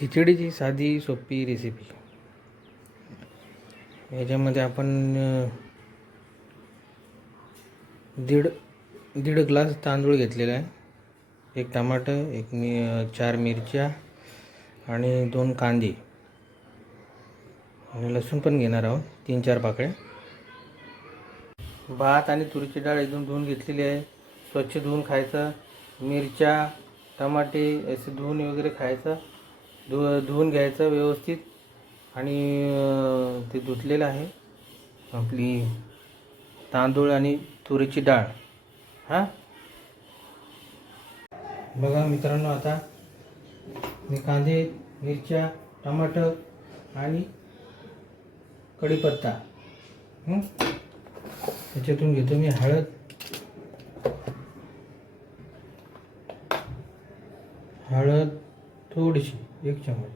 खिचडीची साधी सोपी रेसिपी याच्यामध्ये आपण दीड दीड ग्लास तांदूळ घेतलेला आहे. एक टमाटर एक मी चार मिरच्या आणि दोन कांदे. आणि लसूण पण घेणार आहोत तीन चार पाकळ्या. भात आणि तुरीची डाळ एकदम धुवून घेतलेली आहे. स्वच्छ धुवून खायचं. मिरच्या टमाटे असे धुवून वगैरे खायचं. धु धुवून घ्यायचं व्यवस्थित. आणि ते धुतलेलं आहे. आपली तांदूळ आणि तुरीची डाळ. हां? बघा मित्रांनो आता मी कांदे मिरच्या टमाटर आणि कढीपत्ता. त्याच्यातून घेतो मी हळद. हळद थोडीशी. एक चम्मच.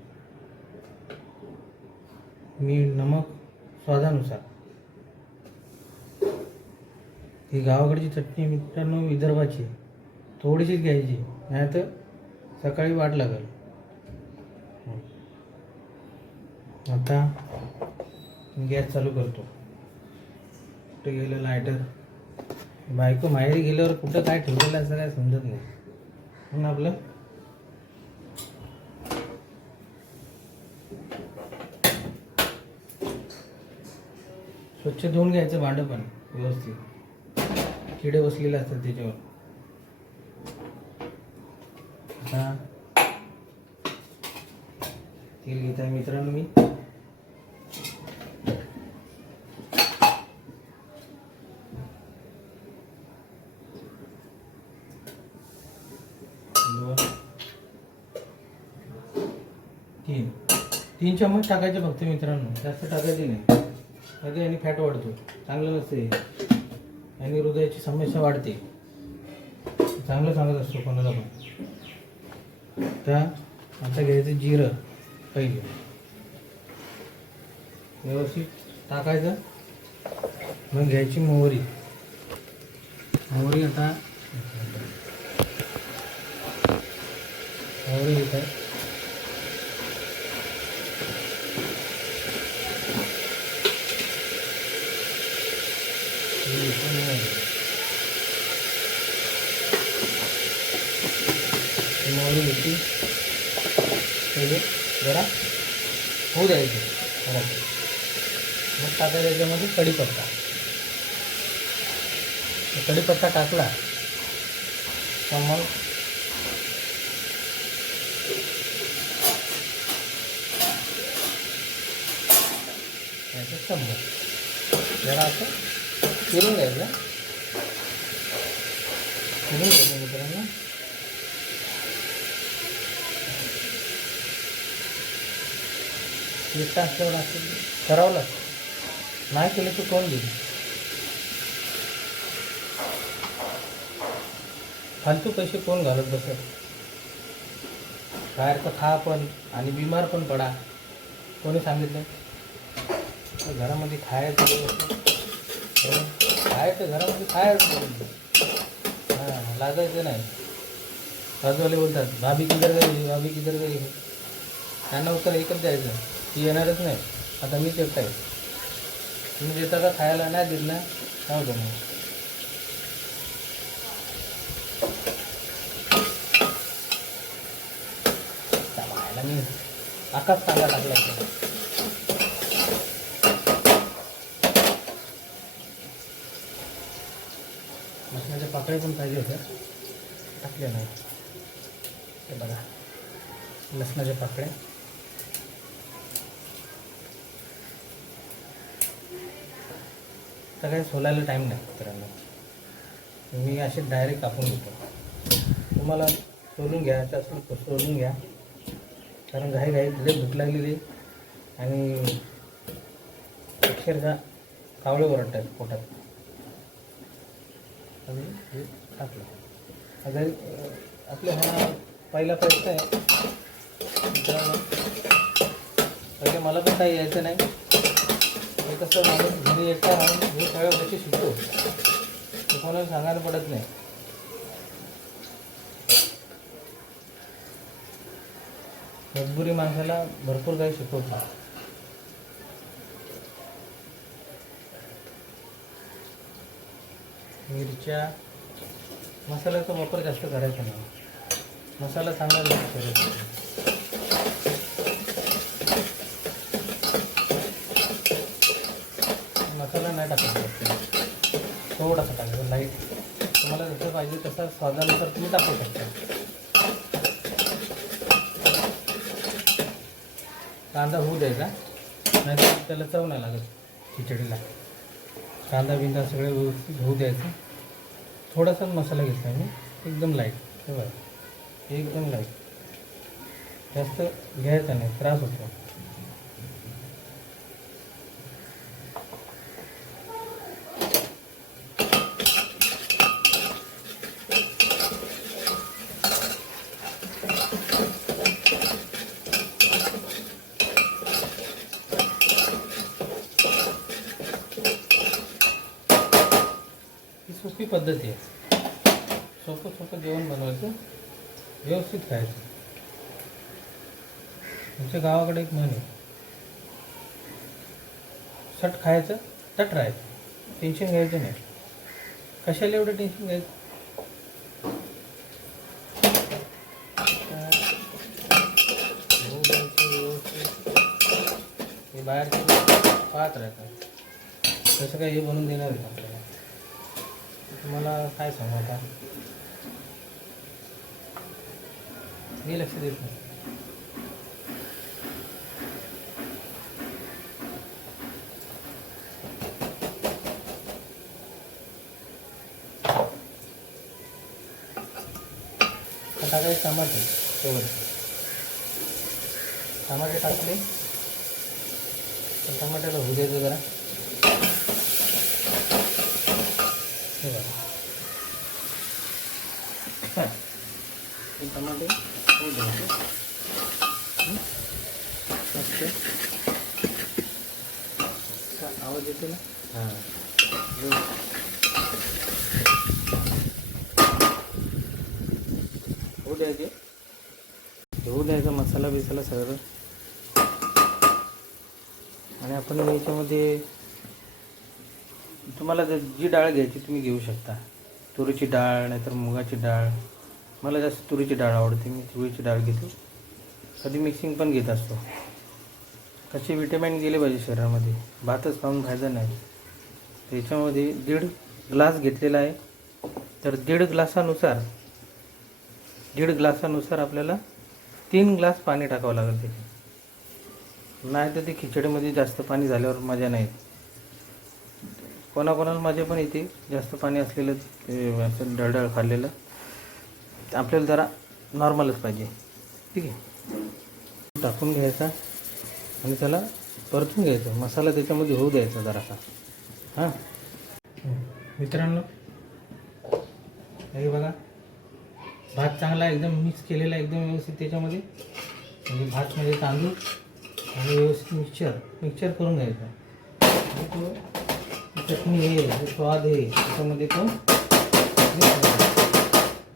मी नमक स्वादानुसार. ही गावाकडची चटणी मित्रांनो विदर्भाची थोडीशीच घ्यायची नाही तर सकाळी वाट लागेल. आता गॅस चालू करतो. कुठे गेलं लायटर बायको माहेरी गेल्यावर कुठं काय ठेवलेलं असं काय समजत नाही. म्हणून आपलं स्वच्छ धुवून घ्यायचं भांडं पण व्यवस्थित. किडे बसलेले असतात त्याच्यावर. आता तेल घेत आहे मित्रांनो मी. तीन. तीन चम्मच टाकायचे फक्त मित्रांनो. जास्त टाकायचे नाही. मध्ये आणि फॅट वाढतो. चांगलं नसते आणि हृदयाची समस्या वाढते. चांगलं सांगत असतो कोणाला पण. त्या आता घ्यायचं जिरं पहिले. व्यवस्थित टाकायचं. मग घ्यायची मोहरी. मोहरी आता. मोहरी घेत आहे मोहरी. ही मोहरी जरा होऊ द्यायचे मग टाकायचं याच्यामध्ये कढीपत्ता कढीपत्ता टाकला तर मग याचं चम्मच जरा असं फिरून घ्यायचं फिरून घ्यायचं मित्रांनो एकटा असल्यावर असं करावं लागतं नाही केलं तर कोण देईल फालतू पैसे कोण घालत बसत बाहेरचं खा पण आणि बिमार पण पडा कोणी सांगितलं तर घरामध्ये खायचं व्यवस्थित. खायचं घरामध्ये खायचं हां लागायचं नाही. बाजूवाले बोलतात भाभी किधर गेली भाभी किधर गेली त्यांना उत्तर एकच द्यायचं ती येणारच नाही. आता मीच एकटा आहे. तुम्ही देता का खायला? नाही देत ना? काय होतं मग? आकाश चांगला टाकला होता लसणाच्या पण पाहिजे होत्या. टाकल्या नाही हे बघा. लसणाच्या पाकळ्या. सगळ्या सोलायला टाईम नाही मित्रांनो मी असे डायरेक्ट कापून घेतो. तुम्हाला सोलून घ्यायचं असेल तर सोलून घ्या. कारण घाई घाई लय भूक लागलेली आणि अक्षरशः कावळे ओरडतात पोटात. आम्ही हे टाकलं. आता आपला आपल्या हा पहिला प्रयत्न आहे. मित्रांनो पहिले मला पण काही यायचं नाही. हे कसं माणूस घरी एकटा राहून हे सगळ्या गोष्टी शिकतो. ते कोणाला सांगायला पडत नाही. मजबुरी माणसाला भरपूर काही शिकवतो. मिरच्या मसाल्याचा वापर जास्त करायचा नाही मसाला चांगला नाही करायचा मसाला नाही टाकायचा थोडासा टाकायचा लाइट तुम्हाला जसं पाहिजे तसा स्वादानुसार तुम्ही टाकू शकता. कांदा होऊ द्यायचा नाहीतर त्याला चव नाही लागत खिचडीला. कांदा बिंदा सगळे व्यवस्थित होऊ द्यायचं. थोडासा मसाला घेतला मी एकदम लाइट हे बघा एकदम लाइट जास्त घ्यायचा नाही त्रास होतो. ही सोपी पद्धती आहे. सोपं सोपं जेवण बनवायचं. व्यवस्थित खायचं. आमच्या गावाकडे एक म्हण आहे. सट खायचं तट राहायचं. टेन्शन घ्यायचं नाही. कशाला एवढं टेन्शन घ्यायचं? बाहेर बाहेरचे पाहत राहतात. तसं काही हे बनवून देणार आहे तुम्हाला काय सांगू आता? मी लक्ष देत नाही. टाकायचे टमाटे शेवट टमाटे टाकले. तर टमाट्याला होऊ द्यायचं जरा हे बघा काय हे टमाटे. होऊ द्यायचे मस्त का आवाज येतो ना? हां. होऊ द्यायचे होऊ द्यायचा मसाला बिसाला सगळं. आणि आपण याच्यामध्ये तुम्हाला जर जी डाळ घ्यायची तुम्ही घेऊ शकता. तुरीची डाळ नाहीतर मुगाची डाळ. मला जास्त तुरीची डाळ आवडते मी तुरीची डाळ घेतो. कधी मिक्सिंग पण घेत असतो. कसे विटॅमिन गेले पाहिजे शरीरामध्ये? भातच खाऊन फायदा नाही. त्याच्यामध्ये दीड ग्लास घेतलेला आहे. तर दीड ग्लासानुसार दीड ग्लासानुसार आपल्याला तीन ग्लास पाणी टाकावं लागेल त्याचे नाही तर ते खिचडीमध्ये जास्त पाणी झाल्यावर मजा नाही कोणाकोणाला मजा पण येते. जास्त पाणी असलेलं ते असं डळडळ खाल्लेलं. आपल्याला जरा नॉर्मलच पाहिजे. ठीक आहे? टाकून घ्यायचा आणि त्याला परतून घ्यायचं. मसाला त्याच्यामध्ये होऊ द्यायचा जरासा. हां? मित्रांनो हे बघा. भात चांगला एकदम मिक्स केलेला एकदम व्यवस्थित त्याच्यामध्ये. म्हणजे भात म्हणजे तांदूळ आणि व्यवस्थित मिक्सचर मिक्सचर करून घ्यायचा. तो चटणी आहे स्वाद आहे त्याच्यामध्ये तो.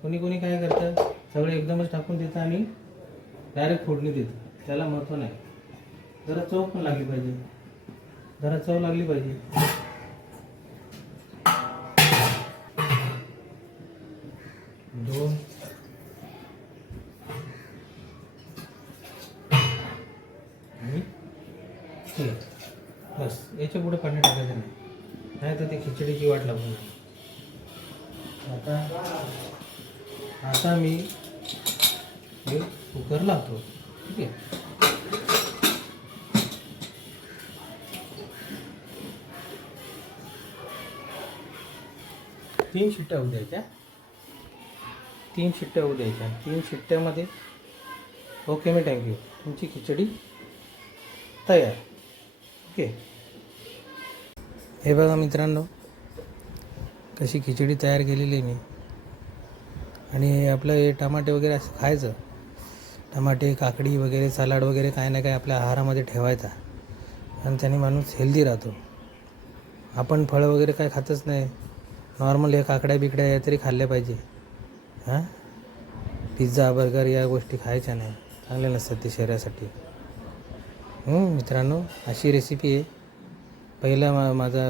कोणी कोणी काय करतं? सगळं एकदमच टाकून देतं आणि डायरेक्ट फोडणी देतं त्याला महत्त्व नाही. जरा चव पण लागली पाहिजे. जरा चव लागली पाहिजे. दोन. आणि तीन. बस. याच्यापुढे पाणी टाकायचं नाही. तर ते खिचडीची वाट लागून आता आता मी हे कुकर लावतो. ठीक आहे? तीन शिट्ट्या होऊ द्यायच्या. तीन शिट्ट्या होऊ द्यायच्या. तीन शिट्ट्यामध्ये ओके मी थँक्यू तुमची खिचडी तयार. ओके? हे बघा मित्रांनो कशी खिचडी तयार केलेली मी. आणि आपलं हे टमाटे वगैरे असं खायचं. टमाटे काकडी वगैरे सलाड वगैरे काय ना काय आपल्या आहारामध्ये ठेवायचा. आणि त्याने माणूस हेल्दी राहतो. आपण फळं वगैरे काय खातच नाही. नॉर्मल हे काकड्या बिकड्या या तरी खाल्ल्या पाहिजे. हां? पिझ्झा बर्गर या गोष्टी खायच्या नाही. चांगल्या नसतात ते शरीरासाठी. मित्रांनो अशी रेसिपी आहे. पहिला मा माझा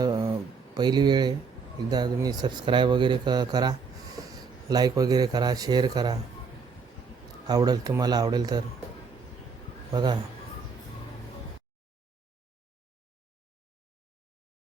पहिली वेळ आहे. एकदा तुम्ही सबस्क्राईब वगैरे क करा. लाईक वगैरे करा शेअर करा. आवडेल तुम्हाला आवडेल तर. बघा.